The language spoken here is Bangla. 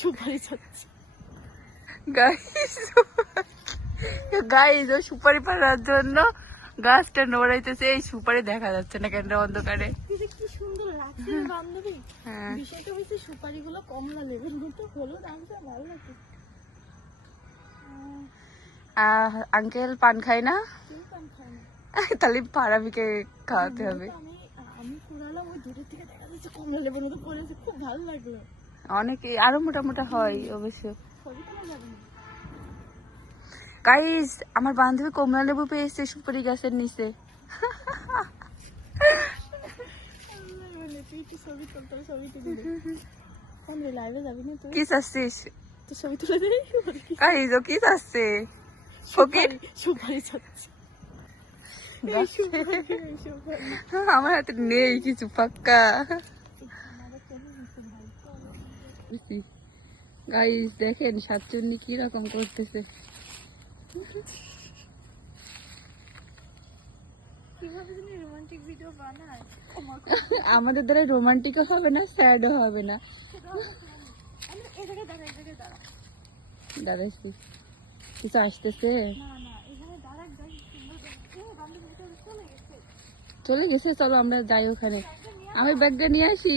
সুপারি চাচ্ছি গাইস ও সুপারি পাড়ার জন্য গাছটা নড়াইতেছে। এই সুপারি দেখা যাচ্ছে না কেন অন্ধকারে। কি সুন্দর লাগছে বান্ধবী। বিষয়টা হচ্ছে সুপারি গুলো কমলা লেবুর মতো হলুদ, আমটা ভালো লাগে। আঙ্কেল পান খায় না, কেউ পান খায় না। তাহলে পারাবিকে খাওয়াতে হবে। আমি কুড়ালাম, ওই দূরের থেকে দেখা যাচ্ছে কমলা লেবুর মতো পড়েছে, খুব ভালো লাগলো। অনেকে আরো মোটা মোটা হয় অবশ্য। ছবি তোলা যাবে না। গাইস আমার বান্ধবী কমলা লেবু পেয়েছে সুপারি গাছের নিচে। তুই একটু ছবি তুলতে, ছবি তুলে লাইভে যাবি না তুই? কি চাচ্ছিস? তো ছবি তুলে দেই। গাইস ও কি চাচ্ছে? ফকির সুপারি চাচ্ছি। আমার হাতে নেই কিছু পাক্কা। গাইস দেখেন সাতচন্নি কি রকম করতেছে। আমাদের দ্বারা রোমান্টিকও হবে না, স্যাডও হবে না। দাঁড়াইছি কিছু আসতেছে, চলে গেছে। চলো আমরা যাই ওখানে, আমি ব্যাগটা নিয়ে আসি।